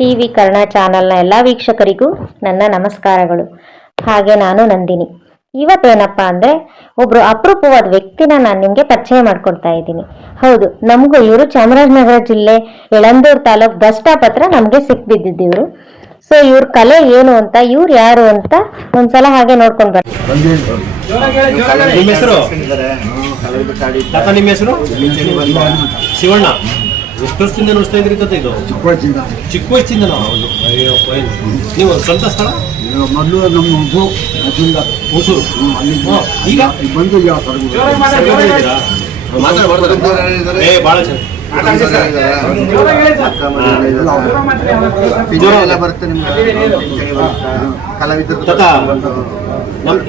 TV Karna ಚಾನಲ್ನ ಎಲ್ಲ ವೀಕ್ಷಕರಿಗೂ ನನ್ನ ನಮಸ್ಕಾರಗಳು. ಹಾಗೆ ನಾನು ನಂದಿನಿ. ಇವತ್ತೇನಪ್ಪ ಅಂದರೆ ಒಬ್ರು ಅಪರೂಪವಾದ ವ್ಯಕ್ತಿನ ನಾನು ನಿಮಗೆ ಪರಿಚಯ ಮಾಡ್ಕೊಡ್ತಾ ಇದ್ದೀನಿ. ಹೌದು, ನಮಗೂ ಇವರು ಚಾಮರಾಜನಗರ ಜಿಲ್ಲೆ ಯಳಂದೂರು ತಾಲೂಕು ಬಸ್ ಸ್ಟಾಪ್ ಹತ್ರ ನಮಗೆ ಸಿಕ್ಬಿದ್ದಿದ್ದು ಇವರು. ಸೊ ಇವ್ರ ಕಲೆ ಏನು ಅಂತ, ಇವ್ರು ಯಾರು ಅಂತ ಒಂದ್ಸಲ ಹಾಗೆ ನೋಡ್ಕೊಂಡು ಬರ್ತೀನಿ. ನಿಮ್ಮ ಹೆಸರು ಶಿವಣ್ಣ. ಎಷ್ಟು ವರ್ಷದಿಂದ ನೋಡ್ತಾ ಇದ್ರಿ ಇದು? ಚಿಕ್ಕ ವಯಸ್ಸಿಂದ ನಾವು. ನೀವು ಸ್ವಂತ ಸ್ಥಳ ಮೊದಲು ನಮ್ಮ ಹೊಸೂರು. ಈಗ ಬಂದು ಭಾಳ ಚೆನ್ನಾಗಿ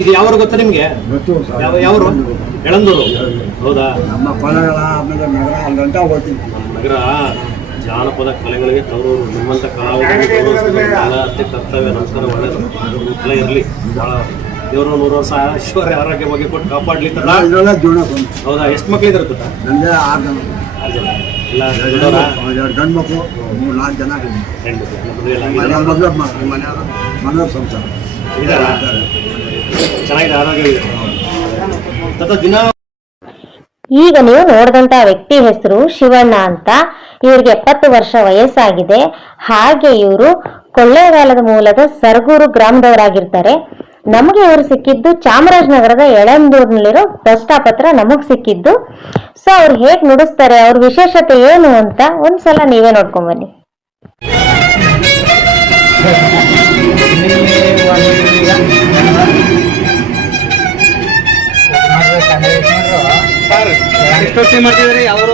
ಇದು ಯಾವರು ಗೊತ್ತಾ ನಿಮ್ಗೆ? ಯಾವರು? ಯಳಂದೂರು. ಹೌದಾ? ನಮ್ಮ ಪದಗಳ ಆಮೇಲೆ ನಗರ ಅಲ್ಲಂಟ ಹೋಗ್ತೀವಿ. ನಗರ ಜಾನಪದ ಕಲೆಗಳಿಗೆ ತವರು ನಿಮ್ಮಂತ ಕಲಾವಿದರು ಕರ್ತವ್ಯ. ನಮಸ್ಕಾರ, ಒಳ್ಳೆ ಇರಲಿ. ಭಾಳ ದೇವರು 100 ವರ್ಷ ಐಶ್ವರ್ಯ ಆರೋಗ್ಯ ಬಗ್ಗೆ ಕೊಟ್ಟು ಕಾಪಾಡ್ಲಿ. ಹೌದಾ? ಎಷ್ಟು ಮಕ್ಳಿದ್ದಾರೆ ಗೊತ್ತಾ? ನನಗೆ 6 ಜನ. 6 ಜನ. ಎಲ್ಲ 2 ಗಂಡು ಮಕ್ಕಳು, 3-4 ಜನ ಮನೆಯವ್ರ ಸಂಸಾರ. ಚೆನ್ನಾಗಿದೆ, ಆರೋಗ್ಯ ಇದೆ. ದಿನ ಈಗ ನೀವು ನೋಡಿದಂತ ವ್ಯಕ್ತಿ ಹೆಸರು ಶಿವಣ್ಣ ಅಂತ. ಇವ್ರಿಗೆ 70 ವರ್ಷ ವಯಸ್ಸಾಗಿದೆ. ಹಾಗೆ ಇವರು ಕೊಳ್ಳೇಗಾಲದ ಮೂಲದ ಸರಗೂರು ಗ್ರಾಮದವರಾಗಿರ್ತಾರೆ. ನಮಗೆ ಇವರು ಸಿಕ್ಕಿದ್ದು ಚಾಮರಾಜನಗರದ ಯಳಂದೂರಿನಲ್ಲಿರೋ ಬಸ್ ಸ್ಟಾಪ್ ಹತ್ರ ನಮಗ್ ಸಿಕ್ಕಿದ್ದು. ಸೊ ಅವ್ರು ಹೇಗ್ ನುಡಿಸ್ತಾರೆ, ಅವ್ರ ವಿಶೇಷತೆ ಏನು ಅಂತ ಒಂದ್ಸಲ ನೀವೇ ನೋಡ್ಕೊಂಡ್ ಬನ್ನಿ. ಮಾಡ್ತಿದ್ರಿ ಅವರು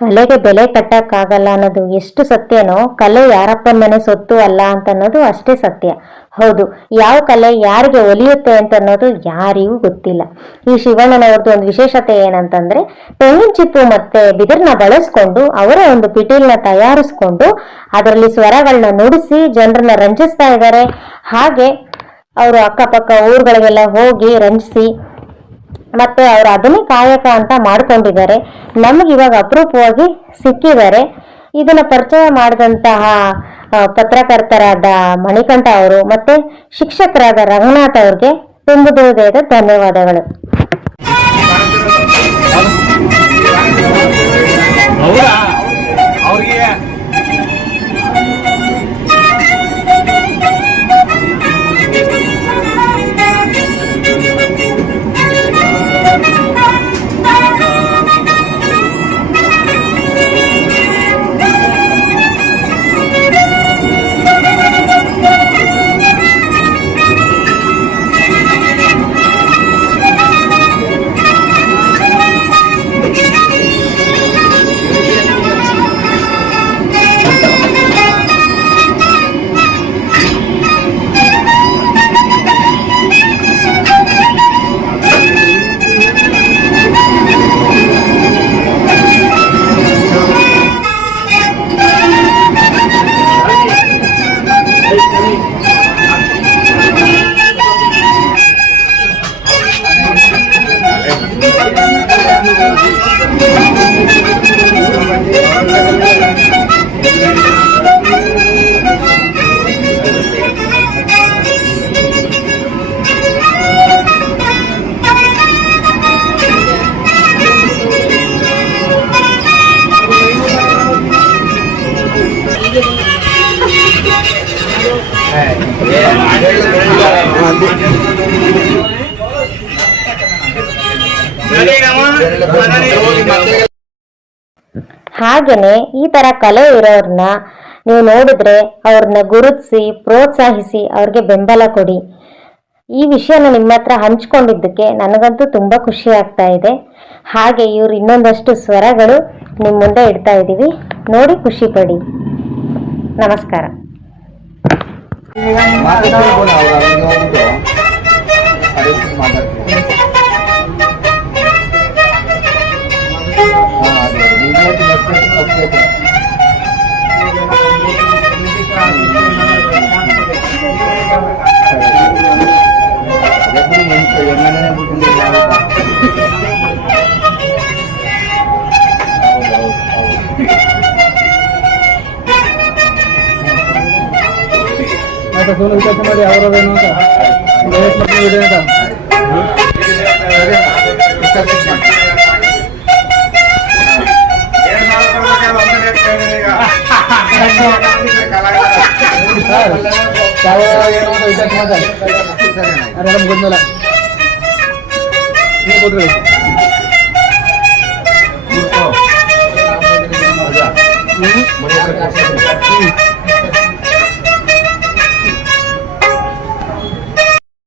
ಕಲೆಗೆ ಬೆಲೆ ಕಟ್ಟಕ್ಕಾಗಲ್ಲ ಅನ್ನೋದು ಎಷ್ಟು ಸತ್ಯನೋ, ಕಲೆ ಯಾರಪ್ಪನ ಮನೆ ಸೊತ್ತು ಅಲ್ಲ ಅಂತ ಅನ್ನೋದು ಅಷ್ಟೇ ಸತ್ಯ. ಹೌದು, ಯಾವ ಕಲೆ ಯಾರಿಗೆ ಒಲಿಯುತ್ತೆ ಅಂತ ಅನ್ನೋದು ಯಾರಿಗೂ ಗೊತ್ತಿಲ್ಲ. ಈ ಶಿವಣ್ಣನವ್ರದ್ದು ಒಂದು ವಿಶೇಷತೆ ಏನಂತಂದ್ರೆ, ತೆಂಗಿನ ಚಿಪ್ಪು ಮತ್ತೆ ಬಿದಿರನ್ನ ಬಳಸ್ಕೊಂಡು ಅವರ ಒಂದು ಪಿಟೀಲ್ನ ತಯಾರಿಸ್ಕೊಂಡು ಅದರಲ್ಲಿ ಸ್ವರಗಳನ್ನ ನುಡಿಸಿ ಜನರನ್ನ ರಂಜಿಸ್ತಾ ಇದ್ದಾರೆ. ಹಾಗೆ ಅವರು ಅಕ್ಕಪಕ್ಕ ಊರುಗಳಿಗೆಲ್ಲ ಹೋಗಿ ರಂಜಿಸಿ ಮತ್ತೆ ಅವರು ಅದನ್ನೇ ಕಾಯಕ ಅಂತ ಮಾಡ್ಕೊಂಡಿದ್ದಾರೆ. ನಮ್ಗೆ ಇವಾಗ ಅಪರೂಪವಾಗಿ ಸಿಕ್ಕಿದ್ದಾರೆ. ಇದನ್ನ ಪರಿಚಯ ಮಾಡಿದಂತಹ ಪತ್ರಕರ್ತರಾದ ಮಣಿಕಂಠ ಅವರು ಮತ್ತೆ ಶಿಕ್ಷಕರಾದ ರಂಗನಾಥ್ ಅವ್ರಿಗೆ ತುಂಬುವುದಾದ ಧನ್ಯವಾದಗಳು. ಹಾಗೆಯೇ ಈ ಥರ ಕಲೆ ಇರೋರನ್ನ ನೀವು ನೋಡಿದ್ರೆ ಅವ್ರನ್ನ ಗುರುತಿಸಿ ಪ್ರೋತ್ಸಾಹಿಸಿ ಅವ್ರಿಗೆ ಬೆಂಬಲ ಕೊಡಿ. ಈ ವಿಷಯನ ನಿಮ್ಮ ಹತ್ರ ಹಂಚ್ಕೊಂಡಿದ್ದಕ್ಕೆ ನನಗಂತೂ ತುಂಬ ಖುಷಿ ಆಗ್ತಾ ಇದೆ. ಹಾಗೆ ಇವ್ರು ಇನ್ನೊಂದಷ್ಟು ಸ್ವರಗಳು ನಿಮ್ಮ ಮುಂದೆ ಇಡ್ತಾ ಇದ್ದೀವಿ, ನೋಡಿ ಖುಷಿ ಪಡಿ. ನಮಸ್ಕಾರ. ವಿಚಾರ ಮಾಡಿ ಅವರವೇನು ಅಂತ ಇದೆ ಅಂತ ಏನು ಅಂತ ವಿಚಾರ ಮಾತಾಡಿ ಮುಗಿದ್ಮೇಲೆ ನೀವು ಕೊಡ್ರಿ.